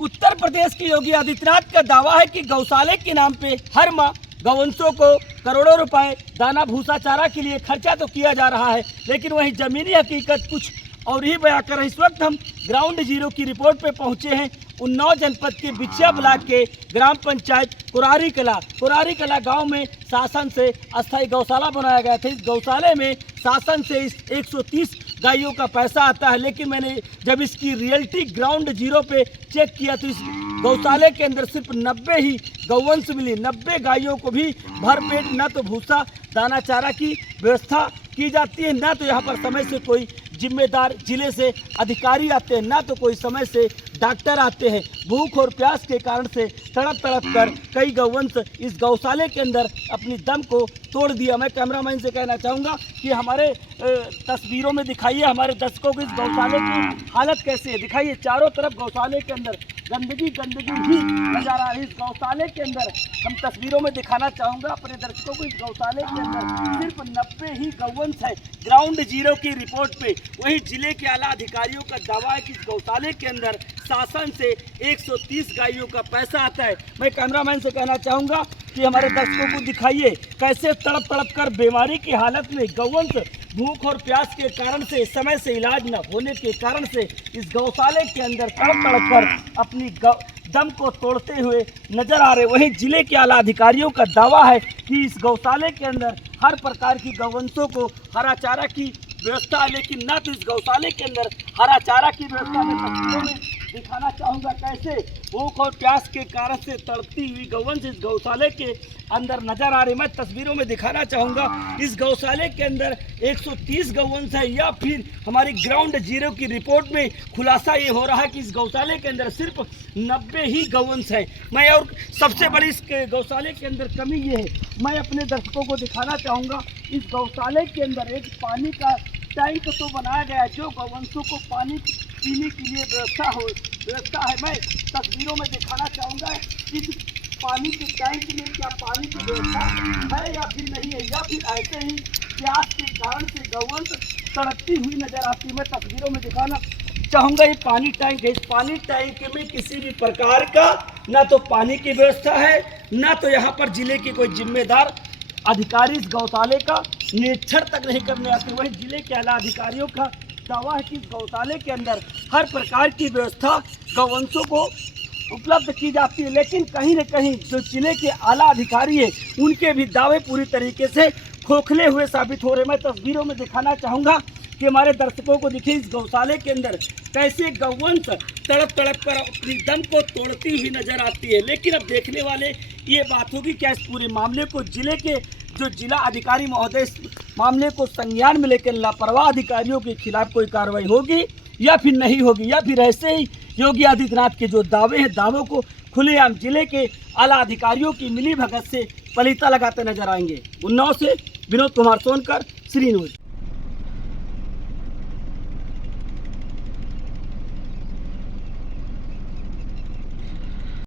उत्तर प्रदेश के योगी आदित्यनाथ का दावा है कि गौशाले के नाम पे हर माह गौवंशों को करोड़ों रुपए दाना भूसा चारा के लिए खर्चा तो किया जा रहा है, लेकिन वही ज़मीनी हकीकत कुछ और ही बयां कर। इस वक्त हम ग्राउंड जीरो की रिपोर्ट पे पहुंचे हैं। उन्नाव जनपद के बिछिया ब्लॉक के ग्राम पंचायत कुरारी कला गांव में शासन से अस्थायी गौशाला बनाया गया था। इस गौशाले में शासन से इस 130 गायों का पैसा आता है, लेकिन मैंने जब इसकी रियलिटी ग्राउंड जीरो पे चेक किया तो इस गौशाले के अंदर सिर्फ 90 ही गौवंश मिली। 90 गायों को भी भरपेट न तो भूसा दाना चारा की व्यवस्था की जाती है, न तो यहाँ पर समय से कोई जिम्मेदार जिले से अधिकारी आते हैं, ना तो कोई समय से डॉक्टर आते हैं। भूख और प्यास के कारण से तड़प कर कई गौवंश इस गौशाले के अंदर अपनी दम को तोड़ दिया। मैं कैमरामैन से कहना चाहूँगा कि हमारे तस्वीरों में दिखाइए हमारे दर्शकों को इस गौशाले की हालत कैसे है। दिखाइए, चारों तरफ गौशाले के अंदर गंदगी ही नजर आ रही है। इस गौशाले के अंदर हम तस्वीरों में दिखाना चाहूँगा अपने दर्शकों को, इस गौशाले के अंदर सिर्फ 90 ही गौवंश है। ग्राउंड जीरो की रिपोर्ट पे वही जिले के आला अधिकारियों का दावा है कि इस गौशाले के अंदर शासन से 130 गायों का पैसा आता है। मैं कैमरामैन से कहना चाहूँगा कि हमारे दर्शकों को दिखाइए कैसे तड़प कर बीमारी की हालत में गौवंश भूख और प्यास के कारण से समय से इलाज न होने के कारण से इस गौशाले के अंदर तड़प कर अपनी दम को तोड़ते हुए नजर आ रहे। वहीं जिले के आला अधिकारियों का दावा है कि इस गौशाले के अंदर हर प्रकार की गौवंशों को हरा चारा की व्यवस्था है, लेकिन न तो इस गौशाले के अंदर हरा चारा की व्यवस्था में तस्वीरों में दिखाना चाहूँगा कैसे भूख और प्यास के कारण से तड़पती हुई गौवंश इस गौशाले के अंदर नजर आ रही। मैं तस्वीरों में दिखाना चाहूँगा इस गौशाले के अंदर 130 गौवंश है, या फिर हमारी ग्राउंड जीरो की रिपोर्ट में खुलासा ये हो रहा है कि इस गौशाले के अंदर सिर्फ 90 ही गौवंश है। मैं और सबसे बड़ी इस गौशाले के अंदर कमी ये है, मैं अपने दर्शकों को दिखाना चाहूँगा इस गौशाले के अंदर एक पानी का टैंक तो बनाया गया है जो गौवंशों को पानी पीने के लिए व्यवस्था है। मैं तस्वीरों में दिखाना चाहूँगा इस पानी के टैंक में क्या पानी की व्यवस्था है या फिर नहीं है, या फिर ऐसे ही प्यास के कारण से गौवंश तड़पती हुई नजर आती है। मैं तस्वीरों में दिखाना चाहूँगा ये पानी टैंक है। इस पानी टैंक में किसी भी प्रकार का ना तो पानी की व्यवस्था है, ना तो यहाँ पर जिले के कोई जिम्मेदार अधिकारी इस गौशाले का निरीक्षण तक नहीं करने आते। वहीं जिले के आला अधिकारियों का दावा है कि इस गौशाले के अंदर हर प्रकार की व्यवस्था गौवंशों को उपलब्ध की जाती है, लेकिन कहीं न कहीं जो जिले के आला अधिकारी है उनके भी दावे पूरी तरीके से खोखले हुए साबित हो रहे। मैं तस्वीरों में दिखाना चाहूँगा कि हमारे दर्शकों को दिखे इस गौशाले के अंदर कैसे गौवंश तड़प कर अपनी दम को तोड़ती हुई नजर आती है। लेकिन अब देखने वाले ये बात होगी क्या इस पूरे मामले को जिले के जो जिला अधिकारी महोदय इस मामले को संज्ञान में लेकर लापरवाह अधिकारियों के खिलाफ कोई कार्रवाई होगी या फिर नहीं होगी, या फिर ऐसे ही योगी आदित्यनाथ के जो दावे हैं दावों को खुलेआम जिले के आला अधिकारियों की मिली भगत से पलीता लगाते नजर आएंगे। उन्नाव से विनोद कुमार सोनकर, श्री न्यूज।